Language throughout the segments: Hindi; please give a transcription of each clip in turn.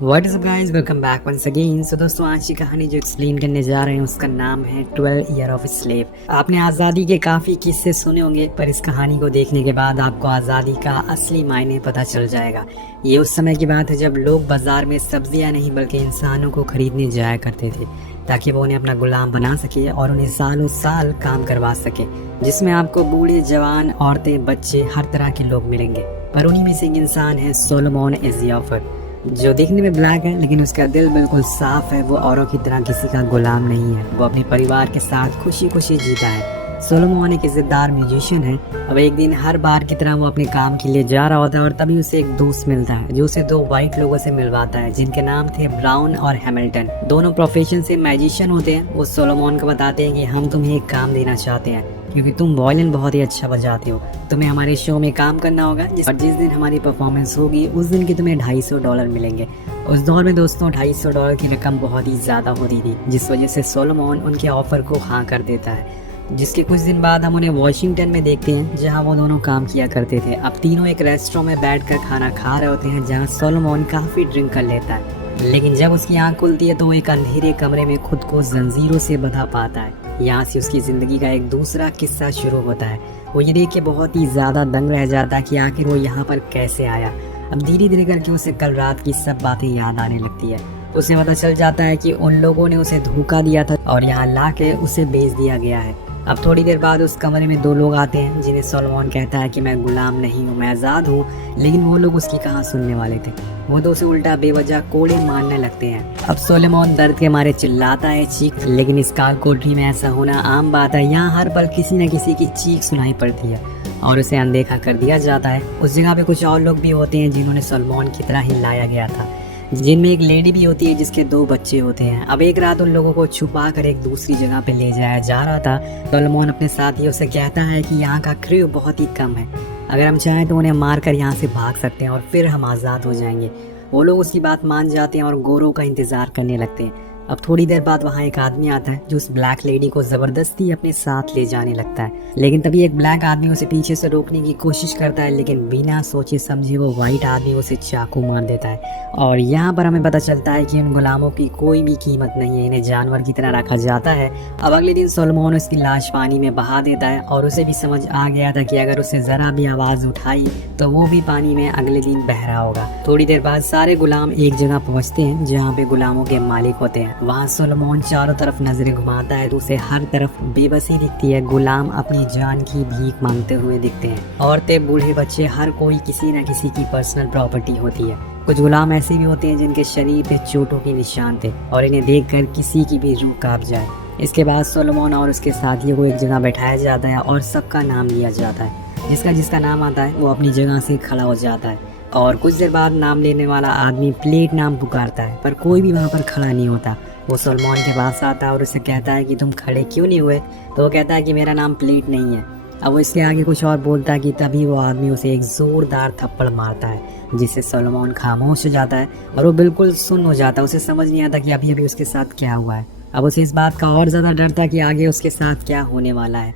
What is guys, welcome back once again. So दोस्तों, आज की कहानी जो एक्सप्लेन करने जा रहे हैं उसका नाम है 12 ईयर ऑफ स्लेव। आपने आज़ादी के काफ़ी किस्से सुने होंगे, पर इस कहानी को देखने के बाद आपको आज़ादी का असली मायने पता चल जाएगा। ये उस समय की बात है जब लोग बाजार में सब्जियां नहीं बल्कि इंसानों को खरीदने जाया करते थे, ताकि वो उन्हें अपना गुलाम बना सके और उन्हें सालों साल काम करवा सके, जिसमें आपको बूढ़े, जवान, औरतें, बच्चे, हर तरह के लोग मिलेंगे। पर उन्हीं में से एक इंसान है सोलोमन एजियोफर, जो देखने में ब्लैक है लेकिन उसका दिल बिल्कुल साफ है। वो औरों की तरह किसी का गुलाम नहीं है, वो अपने परिवार के साथ खुशी खुशी जीता है। सोलोमन एक इज्जतदार म्यूजिशियन है। अब एक दिन हर बार की तरह वो अपने काम के लिए जा रहा होता है और तभी उसे एक दोस्त मिलता है जो उसे दो वाइट लोगों से मिलवाता है, जिनके नाम थे ब्राउन और हैमिल्टन। दोनों प्रोफेशन से मैजिशियन होते हैं। वो सोलोमन को बताते हैं कि हम तुम्हें एक काम देना चाहते हैं, क्योंकि तुम वायलिन बहुत ही अच्छा बजाते हो। तुम्हें हमारे शो में काम करना होगा और जिस दिन हमारी परफॉर्मेंस होगी उस दिन की तुम्हें $250 मिलेंगे। उस दौर में दोस्तों $250 की रकम बहुत ही ज़्यादा होती थी, जिस वजह से सोलोमन उनके ऑफर को हाँ कर देता है। जिसके कुछ दिन बाद हम उन्हें वॉशिंगटन में देखते हैं, जहां वो दोनों काम किया करते थे। अब तीनों एक रेस्टोरेंट में बैठकर खाना खा रहे होते हैं, जहां सोलोमन काफ़ी ड्रिंक कर लेता है। लेकिन जब उसकी आंख खुलती है तो वो एक अंधेरे कमरे में खुद को जंजीरों से बंधा पाता है। यहाँ से उसकी ज़िंदगी का एक दूसरा किस्सा शुरू होता है। वो ये देख के बहुत ही ज़्यादा दंग रह जाता है कि आखिर वो यहाँ पर कैसे आया। अब धीरे धीरे करके उसे कल रात की सब बातें याद आने लगती है। उसे पता चल जाता है कि उन लोगों ने उसे धोखा दिया था और यहाँ ला के उसे बेच दिया गया है। अब थोड़ी देर बाद उस कमरे में दो लोग आते हैं, जिन्हें सोलोमन कहता है कि मैं गुलाम नहीं हूँ, मैं आज़ाद हूँ। लेकिन वो लोग उसकी कहाँ सुनने वाले थे। वो दो से उल्टा बेवजह कोड़े मारने लगते हैं। अब सोलोमन दर्द के मारे चिल्लाता है, चीख। लेकिन इस काल कोठरी में ऐसा होना आम बात है। यहाँ हर पल किसी न किसी की चीख सुनाई पड़ती है और उसे अनदेखा कर दिया जाता है। उस जगह पे कुछ और लोग भी होते हैं जिन्होंने सोलोमन की तरह ही लाया गया था, जिनमें एक लेडी भी होती है जिसके 2 बच्चे होते हैं। अब एक रात उन लोगों को छुपा कर एक दूसरी जगह पे ले जाया जा रहा था। सोलोमन अपने साथियों से कहता है कि यहाँ का क्रू बहुत ही कम है, अगर हम चाहें तो उन्हें मारकर यहाँ से भाग सकते हैं और फिर हम आज़ाद हो जाएंगे। वो लोग उसकी बात मान जाते हैं और गोरों का इंतज़ार करने लगते हैं। अब थोड़ी देर बाद वहाँ एक आदमी आता है जो उस ब्लैक लेडी को ज़बरदस्ती अपने साथ ले जाने लगता है। लेकिन तभी एक ब्लैक आदमी उसे पीछे से रोकने की कोशिश करता है, लेकिन बिना सोचे समझे वो वाइट आदमी उसे चाकू मार देता है। और यहाँ पर हमें पता चलता है कि उन गुलामों की कोई भी कीमत नहीं है, इन्हें जानवर की तरह रखा जाता है। अब अगले दिन सोलोमन उसकी लाश पानी में बहा देता है और उसे भी समझ आ गया था कि अगर उसे ज़रा भी आवाज़ उठाई तो वो भी पानी में अगले दिन बह रहा होगा। थोड़ी देर बाद सारे गुलाम एक जगह पहुँचते हैं जहाँ पे गुलामों के मालिक होते हैं। वहाँ सोलोमन चारों तरफ नजरें घुमाता है तो उसे हर तरफ बेबसी दिखती है। गुलाम अपनी जान की भीख मांगते हुए दिखते हैं। औरतें, बूढ़े, बच्चे, हर कोई किसी न किसी की पर्सनल प्रॉपर्टी होती है। कुछ गुलाम ऐसे भी होते हैं जिनके शरीर पे चोटों के निशान थे और इन्हें देखकर किसी की भी रूह कांप जाए। इसके बाद सोलोमन और उसके साथियों को एक जगह बैठाया जाता है और सबका नाम लिया जाता है। जिसका जिसका नाम आता है वो अपनी जगह से खड़ा हो जाता है और कुछ देर बाद नाम लेने वाला आदमी प्लेट नाम पुकारता है, पर कोई भी वहाँ पर खड़ा नहीं होता। वो सोलोमन के पास आता है और उसे कहता है कि तुम खड़े क्यों नहीं हुए। तो वो कहता है कि मेरा नाम प्लेट नहीं है। अब वो इसके आगे कुछ और बोलता है कि तभी वो आदमी उसे एक जोरदार थप्पड़ मारता है, जिससे सोलोमन खामोश हो जाता है और वो बिल्कुल सुन्न हो जाता है। उसे समझ नहीं आता कि अभी अभी उसके साथ क्या हुआ है। अब उसे इस बात का और ज़्यादा डर था कि आगे उसके साथ क्या होने वाला है।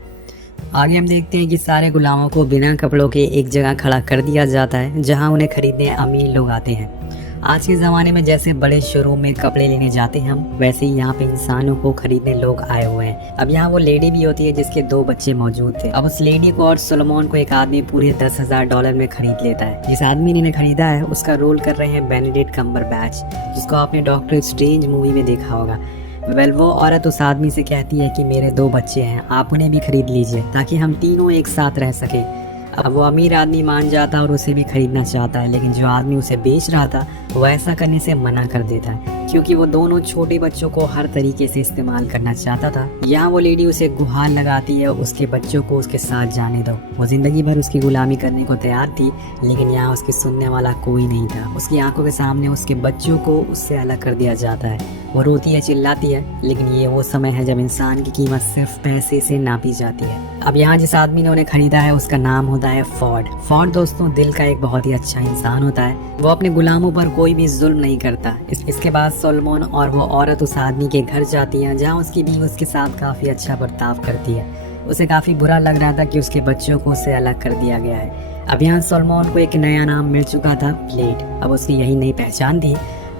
आगे हम देखते हैं कि सारे गुलामों को बिना कपड़ों के एक जगह खड़ा कर दिया जाता है, जहां उन्हें खरीदने अमीर लोग आते हैं। आज के ज़माने में जैसे बड़े शोरूम में कपड़े लेने जाते हैं हम, वैसे ही यहाँ पे इंसानों को खरीदने लोग आए हुए हैं। अब यहाँ वो लेडी भी होती है जिसके 2 बच्चे मौजूद थे। अब उस लेडी को और सोलोमन को एक आदमी पूरे $10,000 में खरीद लेता है। जिस आदमी ने इन्हें खरीदा है उसका रोल कर रहे हैं बेनेडिक्ट कम्बरबैच, जिसको आपने डॉक्टर स्ट्रेंज मूवी में देखा होगा। वो औरत उस आदमी से कहती है कि मेरे 2 बच्चे हैं, आप उन्हें भी खरीद लीजिए ताकि हम तीनों एक साथ रह सके। अब वो अमीर आदमी मान जाता है और उसे भी खरीदना चाहता है, लेकिन जो आदमी उसे बेच रहा था वो ऐसा करने से मना कर देता है, क्योंकि वो दोनों छोटे बच्चों को हर तरीके से इस्तेमाल करना चाहता था। यहाँ वो लेडी उसे गुहार लगाती है, उसके बच्चों को उसके साथ जाने दो। वो जिंदगी भर उसकी गुलामी करने को तैयार थी, लेकिन यहाँ उसकी सुनने वाला कोई नहीं था। उसकी आंखों के सामने उसके बच्चों को उससे अलग कर दिया जाता है। वो रोती है, चिल्लाती है, लेकिन ये वो समय है जब इंसान की कीमत सिर्फ पैसे से नापी जाती है। अब यहाँ जिस आदमी ने उन्हें खरीदा है उसका नाम होता है फॉर्ड। फॉर्ड दोस्तों दिल का एक बहुत ही अच्छा इंसान होता है। वो अपने गुलामों पर कोई भी जुल्म नहीं करता। इसके बाद सोलोमन और वो औरत उस आदमी के घर जाती है, जहाँ उसकी बीवी उसके साथ काफ़ी अच्छा बर्ताव करती है। उसे काफ़ी बुरा लग रहा था कि उसके बच्चों को उससे अलग कर दिया गया है। अब यहाँ सोलोमन को एक नया नाम मिल चुका था, प्लेट। अब उसकी यही नई पहचान थी।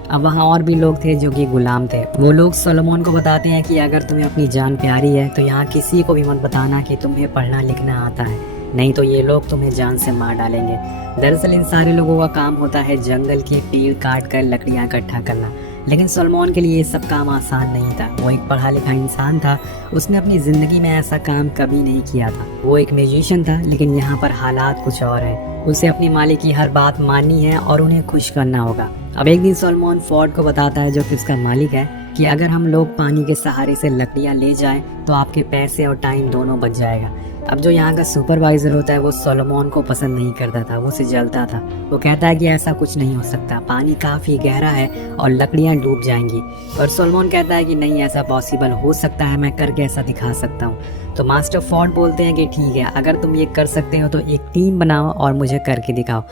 अब वहाँ और भी लोग थे जो कि गुलाम थे। वो लोग सोलोमन को बताते हैं कि अगर तुम्हें अपनी जान प्यारी है तो यहाँ किसी को भी मत बताना कि तुम्हें पढ़ना लिखना आता है, नहीं तो ये लोग तुम्हें जान से मार डालेंगे। दरअसल इन सारे लोगों का काम होता है जंगल के पेड़ काट कर लकड़ियाँ इकट्ठा करना, लेकिन सोलोमन के लिए ये सब काम आसान नहीं था। वो एक पढ़ा लिखा इंसान था, उसने अपनी ज़िंदगी में ऐसा काम कभी नहीं किया था। वो एक म्यूजिशियन था, लेकिन यहाँ पर हालात कुछ और है। उसे अपनी मालिक की हर बात माननी है और उन्हें खुश करना होगा। अब एक दिन सोलोमन फोर्ड को बताता है, जो कि उसका मालिक है, कि अगर हम लोग पानी के सहारे से लकड़ियाँ ले जाएं तो आपके पैसे और टाइम दोनों बच जाएगा। अब जो यहाँ का सुपरवाइजर होता है वो सोलोमन को पसंद नहीं करता था, वो उसे जलता था। वो कहता है कि ऐसा कुछ नहीं हो सकता, पानी काफ़ी गहरा है और लकड़ियाँ डूब जाएंगी। और सोलोमन कहता है कि नहीं, ऐसा पॉसिबल हो सकता है, मैं करके ऐसा दिखा सकता हूँ। तो मास्टर फोर्ड बोलते हैं कि ठीक है, अगर तुम ये कर सकते हो तो एक टीम बनाओ और मुझे करके दिखाओ।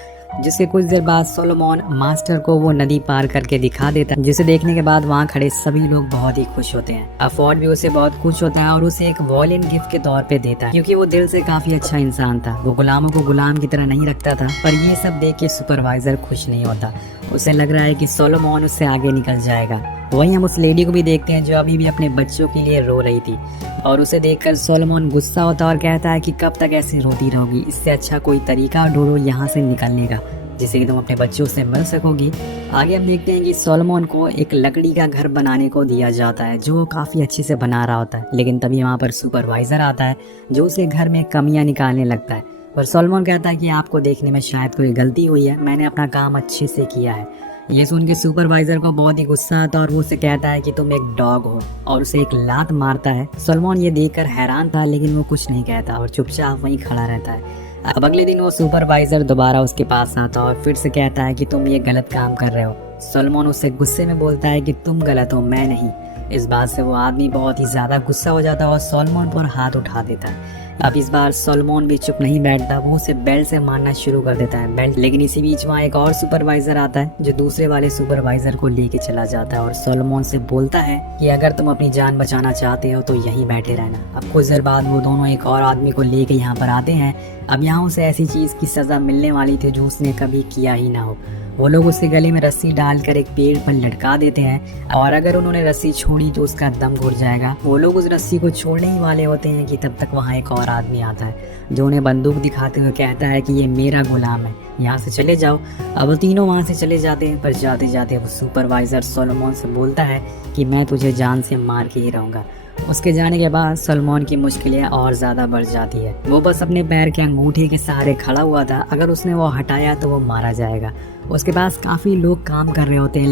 जिसके कुछ देर बाद सोलोमन मास्टर को वो नदी पार करके दिखा देता है, जिसे देखने के बाद वहाँ खड़े सभी लोग बहुत ही खुश होते हैं। अब फोर्ड भी उसे बहुत खुश होता है और उसे एक वॉयलिन गिफ्ट के तौर पे देता है, क्योंकि वो दिल से काफी अच्छा इंसान था। वो गुलामों को गुलाम की तरह नहीं रखता था। पर ये सब देख के सुपरवाइजर खुश नहीं होता। उसे लग रहा है कि सोलोमन उससे आगे निकल जाएगा। वहीं हम उस लेडी को भी देखते हैं जो अभी भी अपने बच्चों के लिए रो रही थी, और उसे देखकर सोलोमन गुस्सा होता है और कहता है कि कब तक ऐसे रोती रहोगी, इससे अच्छा कोई तरीका ढूंढो यहाँ से निकलने का, जिससे कि तुम अपने बच्चों से मिल सकोगी। आगे हम देखते हैं कि सोलोमन को एक लकड़ी का घर बनाने को दिया जाता है, जो काफ़ी अच्छे से बना रहा होता है। लेकिन तभी वहाँ पर सुपरवाइजर आता है, जो उसे घर में कमियां निकालने लगता है। और सोलोमन कहता है कि आपको देखने में शायद कोई गलती हुई है, मैंने अपना काम अच्छे से किया है। ये सुन के सुपरवाइजर को बहुत ही गुस्सा आता है और वो उसे कहता है कि तुम एक डॉग हो, और उसे एक लात मारता है। सोलोमन ये देखकर हैरान था, लेकिन वो कुछ नहीं कहता और चुपचाप वहीं खड़ा रहता है। अब अगले दिन वो सुपरवाइजर दोबारा उसके पास आता और फिर से कहता है कि तुम ये गलत काम कर रहे हो। सोलोमन उससे गुस्से में बोलता है कि तुम गलत हो, मैं नहीं। इस बात से वो आदमी बहुत ही ज्यादा गुस्सा हो जाता है और सोलोमन पर हाथ उठा देता है। अब इस बार सोलोमन भी चुप नहीं बैठता, वो उसे बेल्ट से मारना शुरू कर देता है बेल्ट। लेकिन इसी बीच वहाँ एक और सुपरवाइजर आता है, जो दूसरे वाले सुपरवाइजर को लेके चला जाता है और सोलोमन से बोलता है कि अगर तुम अपनी जान बचाना चाहते हो तो यहीं बैठे रहना। अब कुछ देर बाद वो दोनों एक और आदमी को लेके यहाँ पर आते हैं। अब यहाँ उसे ऐसी चीज की सजा मिलने वाली थी जो उसने कभी किया ही ना हो। वो लोग उसके गले में रस्सी डालकर एक पेड़ पर लटका देते हैं, और अगर उन्होंने रस्सी छोड़ी तो उसका दम घुट जाएगा। वो लोग उस रस्सी को छोड़ने ही वाले होते हैं कि तब तक वहाँ एक और आदमी आता है, जो उन्हें बंदूक दिखाते हुए कहता है कि ये मेरा गुलाम है, यहाँ से चले जाओ। अब वो तीनों वहाँ से चले जाते हैं, पर जाते जाते वो सुपरवाइजर सोलोमन से बोलता है कि मैं तुझे जान से मार के ही रहूँगा। उसके जाने के बाद सोलोमन की मुश्किलें और ज्यादा बढ़ जाती है। वो बस अपने पैर के अंगूठे के सहारे खड़ा हुआ था, अगर उसने वो हटाया तो वो मारा जाएगा। उसके पास काफी लोग काम कर रहे होते हैं,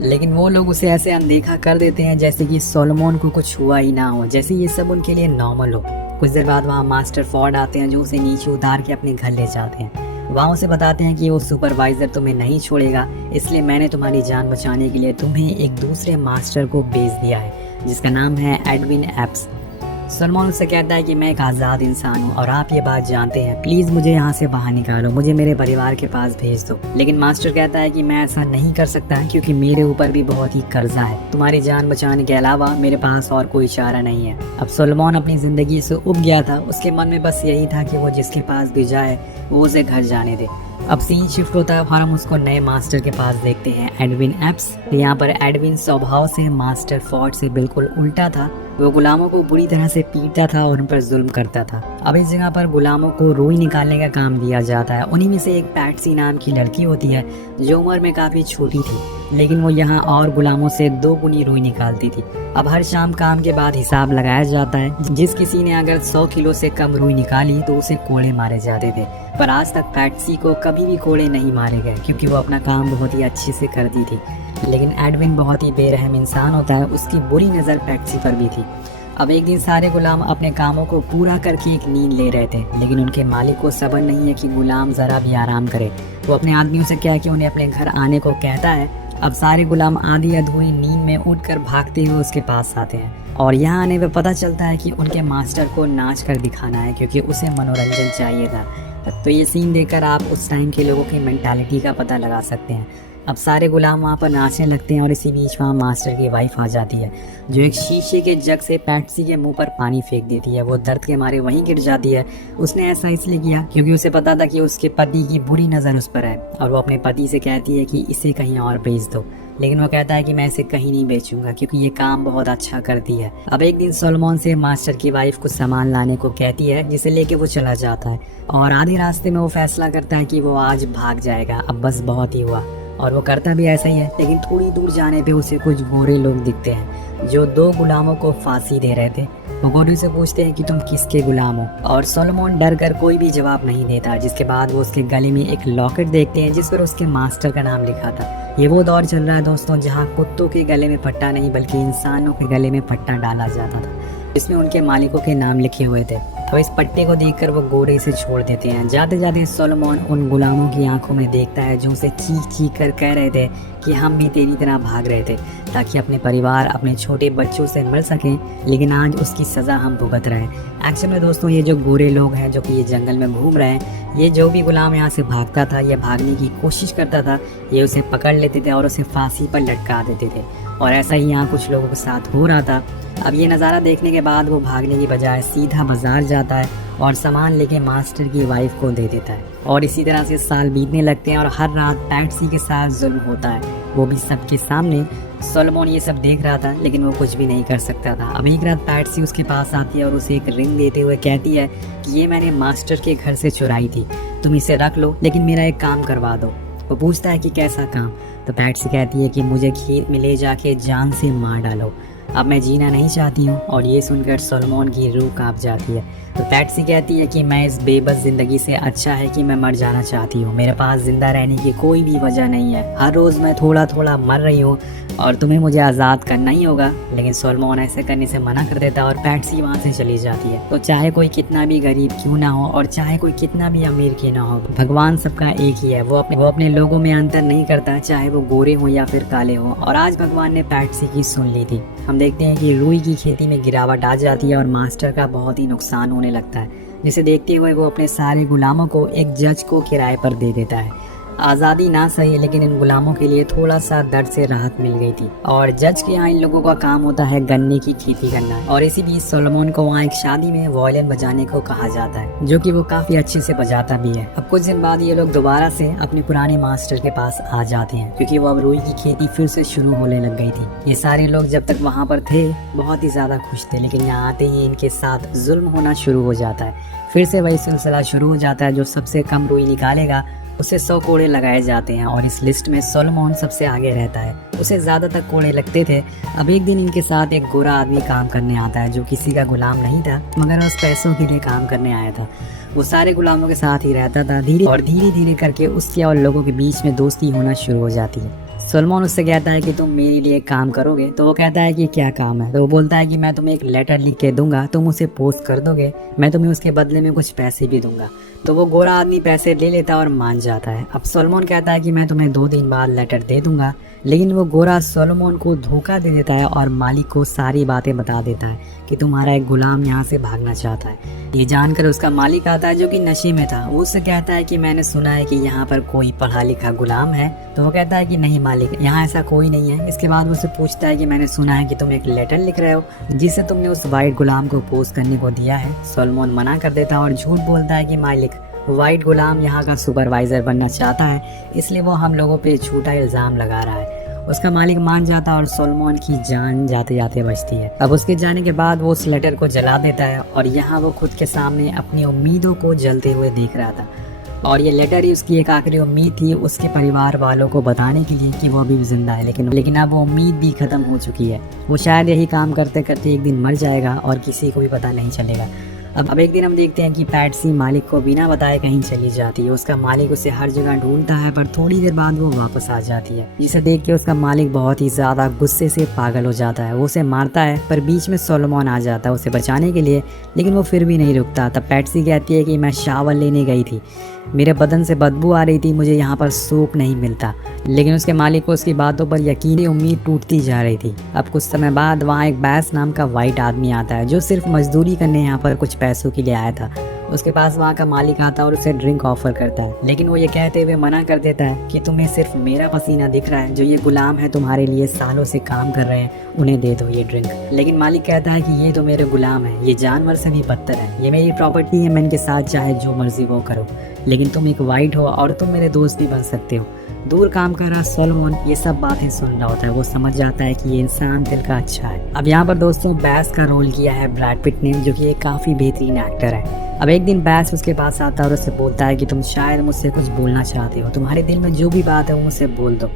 लेकिन वो लोग उसे ऐसे अनदेखा कर देते हैं जैसे कि सोलोमन को कुछ हुआ ही ना हो, जैसे ये सब उनके लिए नॉर्मल हो। कुछ देर बाद वहाँ मास्टर फोर्ड आते हैं, जो उसे नीचे उतार के अपने घर ले जाते हैं। वहाँ उसे बताते हैं कि वो सुपरवाइजर तुम्हें नहीं छोड़ेगा, इसलिए मैंने तुम्हारी जान बचाने के लिए तुम्हें एक दूसरे मास्टर को भेज दिया है, जिसका नाम है एडविन एप्स। सोलोमन उससे कहता है कि मैं एक आज़ाद इंसान हूँ और आप ये बात जानते हैं, प्लीज़ मुझे यहाँ से बाहर निकालो, मुझे मेरे परिवार के पास भेज दो। लेकिन मास्टर कहता है कि मैं ऐसा नहीं कर सकता, क्योंकि मेरे ऊपर भी बहुत ही कर्जा है, तुम्हारी जान बचाने के अलावा मेरे पास और कोई चारा नहीं है। अब सोलोमन अपनी ज़िंदगी से उब गया था, उसके मन में बस यही था कि वो जिसके पास भी जाए वो उसे घर जाने दे। अब सीन शिफ्ट होता है और हम उसको नए मास्टर के पास देखते हैं, एडविन एप्स। यहाँ पर एडविन स्वभाव से मास्टर फोर्ड से बिल्कुल उल्टा था। वो गुलामों को बुरी तरह से पीटता था और उन पर जुल्म करता था। अब इस जगह पर गुलामों को रुई निकालने का काम दिया जाता है। उन्हीं में से एक पैट्सी नाम की लड़की होती है, जो उम्र में काफी छोटी थी, लेकिन वो यहाँ और गुलामों से 2 गुनी रुई निकालती थी। अब हर शाम काम के बाद हिसाब लगाया जाता है। जिस किसी ने अगर 100 किलो से कम रुई निकाली तो उसे कोड़े मारे जाते थे। पर आज तक पैट्सी को कभी भी कोड़े नहीं मारे गए, क्योंकि वो अपना काम बहुत ही अच्छे से करती थी। लेकिन एडविन बहुत ही बेरहम इंसान होता है, उसकी बुरी नज़र पैट्सी पर भी थी। अब एक दिन सारे गुलाम अपने कामों को पूरा करके एक नींद ले रहे थे, लेकिन उनके मालिक को सब्र नहीं है कि गुलाम जरा भी आराम करे। वो अपने आदमियों से क्या कि उन्हें अपने घर आने को कहता है। अब सारे गुलाम आधी अधूरी नींद में उठकर भागते हुए उसके पास आते हैं, और यहाँ आने पर पता चलता है कि उनके मास्टर को नाच कर दिखाना है, क्योंकि उसे मनोरंजन चाहिए था। तो ये सीन देखकर आप उस टाइम के लोगों की मेंटालिटी का पता लगा सकते हैं। अब सारे गुलाम वहाँ पर नाचने लगते हैं और इसी बीच वहाँ मास्टर की वाइफ आ जाती है, जो एक शीशे के जग से पैट्सी के मुंह पर पानी फेंक देती है। वो दर्द के मारे वहीं गिर जाती है। उसने ऐसा इसलिए किया क्योंकि उसे पता था कि उसके पति की बुरी नज़र उस पर है, और वो अपने पति से कहती है कि इसे कहीं और भेज दो। लेकिन वो कहता है कि मैं इसे कहीं नहीं बेचूंगा क्योंकि ये काम बहुत अच्छा करती है। अब एक दिन सोलोमन से मास्टर की वाइफ कुछ सामान लाने को कहती है जिसे लेके वो चला जाता है और आधे रास्ते में वो फैसला करता है कि वो आज भाग जाएगा, अब बस बहुत ही हुआ। और वो करता भी ऐसा ही है, लेकिन थोड़ी दूर जाने पे उसे कुछ गोरे लोग दिखते हैं जो 2 गुलामों को फांसी दे रहे थे। वो गोरे से पूछते हैं कि तुम किसके गुलाम हो, और सोलोमन डर कर कोई भी जवाब नहीं देता। जिसके बाद वो उसके गले में एक लॉकेट देखते हैं जिस पर उसके मास्टर का नाम लिखा था। ये वो दौर चल रहा है दोस्तों जहाँ कुत्तों के गले में पट्टा नहीं बल्कि इंसानों के गले में पट्टा डाला जाता था, इसमें उनके मालिकों के नाम लिखे हुए थे। अब इस पट्टे को देखकर वो गोरे से छोड़ देते हैं। जाते जाते सोलोमन उन गुलामों की आंखों में देखता है जो उसे चीख चीख कर कह रहे थे कि हम भी तेरी तरह भाग रहे थे ताकि अपने परिवार, अपने छोटे बच्चों से मिल सकें, लेकिन आज उसकी सज़ा हम भुगत रहे हैं। एक्चुअल में दोस्तों ये जो गोरे लोग हैं जो कि ये जंगल में घूम रहे हैं, ये जो भी गुलाम यहाँ से भागता था या भागने की कोशिश करता था, ये उसे पकड़ लेते थे और उसे फांसी पर लटका देते थे। और ऐसा ही यहाँ कुछ लोगों के साथ हो रहा था। अब ये नज़ारा देखने के बाद वो भागने की बजाय सीधा बाजार जाता है और सामान लेके मास्टर की वाइफ को दे देता है। और इसी तरह से साल बीतने लगते हैं और हर रात पैट्सी के साथ जुल्म होता है, वो भी सबके सामने। सोलोमन ये सब देख रहा था लेकिन वो कुछ भी नहीं कर सकता था। अब एक रात पैट्सी उसके पास आती है और उसे एक रिंग देते हुए कहती है कि ये मैंने मास्टर के घर से चुराई थी, तुम इसे रख लो लेकिन मेरा एक काम करवा दो। वो पूछता है कि कैसा काम? तो पैट्सी कहती है कि मुझे खेत में ले जाके जान से मार डालो, अब मैं जीना नहीं चाहती हूँ। और ये सुनकर सोलोमन की रूह कांप जाती है। तो पैट्सी कहती है कि मैं इस बेबस ज़िंदगी से अच्छा है कि मैं मर जाना चाहती हूँ, मेरे पास ज़िंदा रहने की कोई भी वजह नहीं है, हर रोज़ मैं थोड़ा थोड़ा मर रही हूँ और तुम्हें मुझे आज़ाद करना ही होगा। लेकिन सोलोमन ऐसे करने से मना कर देता और पैट्सी वहाँ से चली जाती है। तो चाहे कोई कितना भी गरीब क्यों ना हो और चाहे कोई कितना भी अमीर क्यों ना हो, भगवान सबका एक ही है। वो अपने लोगों में अंतर नहीं करता, चाहे वो गोरे हो या फिर काले हो। और आज भगवान ने पैट्सी की सुन ली थी। हम देखते हैं कि रुई की खेती में गिरावट आ जाती है और मास्टर का बहुत ही नुकसान होने लगता है, जिसे देखते हुए वो अपने सारे गुलामों को एक जज को किराए पर दे देता है। आज़ादी ना सही लेकिन इन गुलामों के लिए थोड़ा सा दर्द से राहत मिल गई थी। और जज के यहाँ इन लोगों का काम होता है गन्ने की खेती करना। और इसी बीच सोलोमन को वहाँ एक शादी में वायलिन बजाने को कहा जाता है, जो कि वो काफ़ी अच्छे से बजाता भी है। अब कुछ दिन बाद ये लोग दोबारा से अपने पुराने मास्टर के पास आ जाते हैं क्योंकि वो अब रुई की खेती फिर से शुरू होने लग गई थी। ये सारे लोग जब तक वहाँ पर थे बहुत ही ज़्यादा खुश थे, लेकिन यहाँ आते ही इनके साथ जुल्म होना शुरू हो जाता है। फिर से वही सिलसिला शुरू हो जाता है, जो सबसे कम रुई निकालेगा उसे 100 कोड़े लगाए जाते हैं। और इस लिस्ट में सोलोमन सबसे आगे रहता है, उसे ज़्यादातर कोड़े लगते थे। अब एक दिन इनके साथ एक गोरा आदमी काम करने आता है जो किसी का गुलाम नहीं था मगर उस पैसों के लिए काम करने आया था। वो सारे गुलामों के साथ ही रहता था। धीरे धीरे करके उसके और लोगों के बीच में दोस्ती होना शुरू हो जाती है। सोलोमन उससे कहता है कि तुम मेरे लिए काम करोगे? तो वो कहता है कि क्या काम है? तो वो बोलता है कि मैं तुम्हें एक लेटर लिख के दूंगा, तुम उसे पोस्ट कर दोगे, मैं तुम्हें उसके बदले में कुछ पैसे भी दूंगा। तो वो गोरा आदमी पैसे ले लेता और मान जाता है। अब सोलोमन कहता है कि मैं तुम्हें 2 दिन बाद लेटर दे दूंगा, लेकिन वो गोरा सोलोमन को धोखा दे देता है और मालिक को सारी बातें बता देता है कि तुम्हारा एक गुलाम यहाँ से भागना चाहता है। ये जानकर उसका मालिक आता है जो कि नशे में था। वो उससे कहता है कि मैंने सुना है कि यहाँ पर कोई पढ़ा लिखा गुलाम है। तो वो कहता है कि नहीं मालिक, यहाँ ऐसा कोई नहीं है। इसके बाद वो उससे पूछता है कि मैंने सुना है कि तुम एक लेटर लिख रहे हो जिसे तुमने उस वाइट गुलाम को पोस्ट करने को दिया है। सोलोमन मना कर देता है और झूठ बोलता है कि मालिक, वाइट गुलाम यहाँ का सुपरवाइजर बनना चाहता है, इसलिए वो हम लोगों पे झूठा इल्ज़ाम लगा रहा है। उसका मालिक मान जाता और सोलोमन की जान जाते जाते बचती है। अब उसके जाने के बाद वो उस लेटर को जला देता है और यहाँ वो खुद के सामने अपनी उम्मीदों को जलते हुए देख रहा था। और ये लेटर ही उसकी एक आखिरी उम्मीद थी उसके परिवार वालों को बताने के लिए कि वो अभी भी जिंदा है। लेकिन अब वो उम्मीद भी ख़त्म हो चुकी है। वो शायद यही काम करते करते एक दिन मर जाएगा और किसी को भी पता नहीं चलेगा। अब एक दिन हम देखते हैं कि पैट्सी मालिक को बिना बताए कहीं चली जाती है। उसका मालिक उसे हर जगह ढूंढता है पर थोड़ी देर बाद वो वापस आ जाती है, जिसे देख के उसका मालिक बहुत ही ज़्यादा गुस्से से पागल हो जाता है। वो उसे मारता है पर बीच में सोलोमन आ जाता है उसे बचाने के लिए, लेकिन वो फिर भी नहीं रुकता। तब पैट्सी कहती है कि मैं शावर लेने गई थी, मेरे बदन से बदबू आ रही थी, मुझे यहाँ पर सूप नहीं मिलता। लेकिन उसके मालिक को उसकी बातों पर यकीनी उम्मीद टूटती जा रही थी। अब कुछ समय बाद वहाँ एक बैस नाम का वाइट आदमी आता है जो सिर्फ मजदूरी करने यहाँ पर कुछ पैसों के लिए आया था। उसके पास वहाँ का मालिक आता है और उसे ड्रिंक ऑफर करता है, लेकिन वो ये कहते हुए मना कर देता है कि तुम्हें सिर्फ मेरा पसीना दिख रहा है, जो ये गुलाम है तुम्हारे लिए सालों से काम कर रहे हैं, उन्हें दे दो ये ड्रिंक। लेकिन मालिक कहता है कि ये तो मेरे गुलाम है, ये जानवर से भी बदतर है, ये मेरी प्रॉपर्टी है, मैं इनके साथ चाहे जो मर्जी वो करो। लेकिन तुम एक वाइट हो और तुम मेरे दोस्त भी बन सकते हो। दूर काम कर रहा सोलोमन ये सब बातें सुन रहा होता है। वो समझ जाता है कि ये इंसान दिल का अच्छा है। अब यहाँ पर दोस्तों बैस का रोल किया है ब्रैड पिट ने, जो कि एक काफ़ी बेहतरीन एक्टर है। अब एक दिन बैस उसके पास आता है और उससे बोलता है कि तुम शायद मुझसे कुछ बोलना चाहते हो, तुम्हारे दिल में जो भी बात है वो मुझसे बोल दो,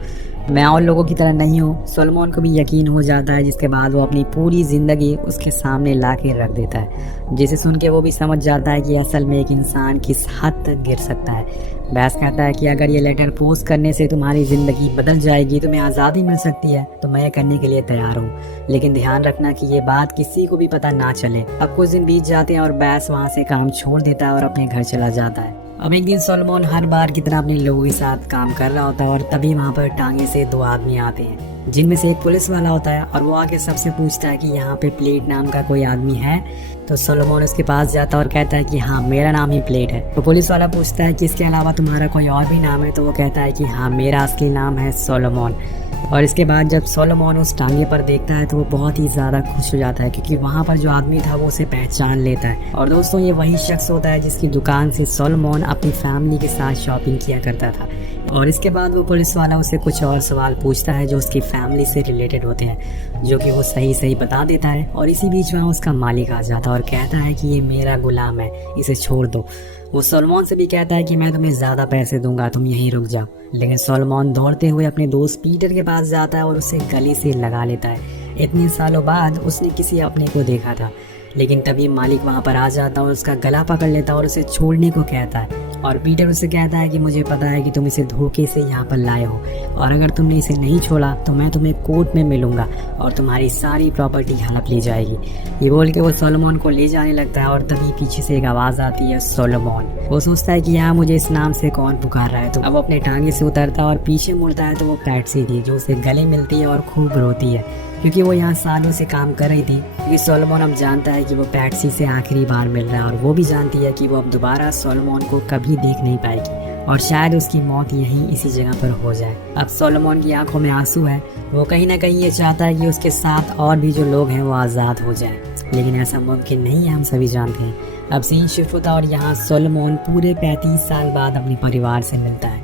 मैं और लोगों की तरह नहीं हूँ। सोलोमन को भी यकीन हो जाता है, जिसके बाद वो अपनी पूरी ज़िंदगी उसके सामने ला के रख देता है, जिसे सुन के वो भी समझ जाता है कि असल में एक इंसान किस हद तक गिर सकता है। बैस कहता है कि अगर ये लेटर पोस्ट करने से तुम्हारी ज़िंदगी बदल जाएगी, तुम्हें आज़ादी मिल सकती है, तो मैं ये करने के लिए तैयार हूँ, लेकिन ध्यान रखना कि ये बात किसी को भी पता ना चले। अब कुछ दिन बीत जाते हैं और बैस वहाँ से काम छोड़ देता है और अपने घर चला जाता है। अब एक दिन सोलोमन हर बार की तरह अपने लोगों के साथ काम कर रहा होता है और तभी वहाँ पर टांगे से दो आदमी आते हैं, जिनमें से एक पुलिस वाला होता है और वो आके सबसे पूछता है कि यहाँ पे प्लेट नाम का कोई आदमी है। तो सोलोमन उसके पास जाता है और कहता है कि हाँ मेरा नाम ही प्लेट है। तो पुलिस वाला पूछता है कि इसके अलावा तुम्हारा कोई और भी नाम है? तो वो कहता है कि हाँ मेरा असली नाम है सोलोमन। और इसके बाद जब सोलोमन उस टांगे पर देखता है तो वो बहुत ही ज़्यादा खुश हो जाता है, क्योंकि वहाँ पर जो आदमी था वो उसे पहचान लेता है। और दोस्तों ये वही शख्स होता है जिसकी दुकान से सोलोमन अपनी फैमिली के साथ शॉपिंग किया करता था। और इसके बाद वो पुलिस वाला उसे कुछ और सवाल पूछता है जो उसकी फैमिली से रिलेटेड होते हैं, जो कि वो सही बता देता है। और इसी बीच वहाँ उसका मालिक आ जाता है और कहता है कि ये मेरा गुलाम है, इसे छोड़ दो। वो सोलोमन से भी कहता है कि मैं तुम्हें ज़्यादा पैसे दूंगा, तुम यहीं रुक जाओ। लेकिन सोलोमन दौड़ते हुए अपने दोस्त पीटर के पास जाता है और उसे गले से लगा लेता है। इतने सालों बाद उसने किसी अपने को देखा था, लेकिन तभी मालिक वहाँ पर आ जाता है और उसका गला पकड़ लेता है और उसे छोड़ने को कहता है। और पीटर उससे कहता है कि मुझे पता है कि तुम इसे धोखे से यहाँ पर लाए हो, और अगर तुमने इसे नहीं छोड़ा तो मैं तुम्हें कोर्ट में मिलूंगा और तुम्हारी सारी प्रॉपर्टी हड़प ली जाएगी। ये बोल के वो सोलोमन को ले जाने लगता है और तभी पीछे से एक आवाज़ आती है सोलोमन। वो सोचता है कि यहाँ मुझे इस नाम से कौन पुकार रहा है। तो अब अपने टांगे से उतरता है और पीछे मुड़ता है तो वो पैट्सी थी, जो उसे गले मिलती है और खूब रोती है, क्योंकि वो यहाँ सालों से काम कर रही थी। क्योंकि सोलोमन अब जानता है कि वो पैट्सी से आखिरी बार मिल रहा है, और वो भी जानती है कि वो अब दोबारा सोलोमन को कभी देख नहीं पाएगी और शायद उसकी मौत यहीं इसी जगह पर हो जाए। अब सोलोमन की आंखों में आंसू है। वो कहीं ना कहीं ये चाहता है कि उसके साथ और भी जो लोग हैं वो आज़ाद हो जाएं, लेकिन ऐसा मुमकिन नहीं है, हम सभी जानते हैं। अब सीन शिफ्ट होता है और यहाँ सोलोमन पूरे 35 साल बाद अपने परिवार से मिलता है।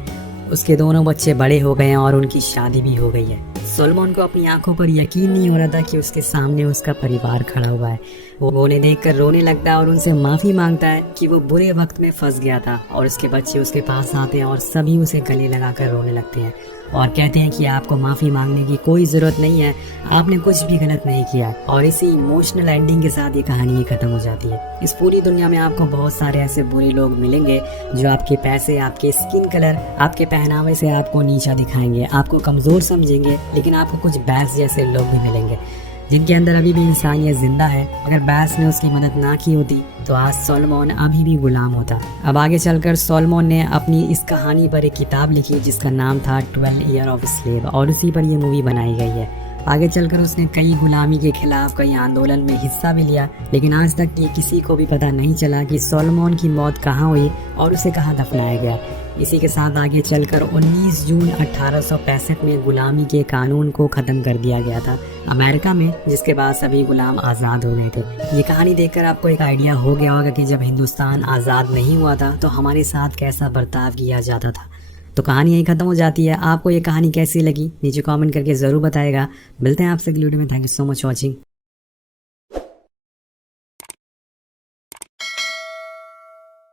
उसके दोनों बच्चे बड़े हो गए हैं और उनकी शादी भी हो गई है। सोलोमन को अपनी आंखों पर यकीन नहीं हो रहा था कि उसके सामने उसका परिवार खड़ा हुआ है। वो उन्हें देखकर रोने लगता है और उनसे माफ़ी मांगता है कि वो बुरे वक्त में फंस गया था। और उसके बच्चे उसके पास आते हैं और सभी उसे गले लगाकर रोने लगते हैं और कहते हैं कि आपको माफ़ी मांगने की कोई ज़रूरत नहीं है, आपने कुछ भी गलत नहीं किया। और इसी इमोशनल एंडिंग के साथ ये कहानी खत्म हो जाती है। इस पूरी दुनिया में आपको बहुत सारे ऐसे बुरे लोग मिलेंगे जो आपके पैसे, आपके स्किन कलर, आपके पहनावे से आपको नीचा दिखाएंगे, आपको कमज़ोर समझेंगे, लेकिन आपको कुछ बैस जैसे लोग भी मिलेंगे जिनके अंदर अभी भी इंसानियत जिंदा है। अगर बैस ने उसकी मदद ना की होती तो आज सोलोमन अभी भी गुलाम होता। अब आगे चलकर सोलोमन ने अपनी इस कहानी पर एक किताब लिखी जिसका नाम था 12 ईयर ऑफ स्लेव, और उसी पर यह मूवी बनाई गई है। आगे चलकर उसने कई गुलामी के खिलाफ कई आंदोलन में हिस्सा भी लिया, लेकिन आज तक ये किसी को भी पता नहीं चला कि सोलोमन की मौत कहाँ हुई और उसे कहाँ दफनाया गया। इसी के साथ आगे चलकर 19 जून 1865 में गुलामी के कानून को ख़त्म कर दिया गया था अमेरिका में, जिसके बाद सभी गुलाम आज़ाद हो गए थे। ये कहानी देखकर आपको एक आइडिया हो गया होगा कि जब हिंदुस्तान आज़ाद नहीं हुआ था तो हमारे साथ कैसा बर्ताव किया जाता था। तो कहानी यही खत्म हो जाती है। आपको ये कहानी कैसी लगी नीचे कमेंट करके ज़रूर बताएगा। मिलते हैं आपसे अगली वीडियो में। Thank you so much watching.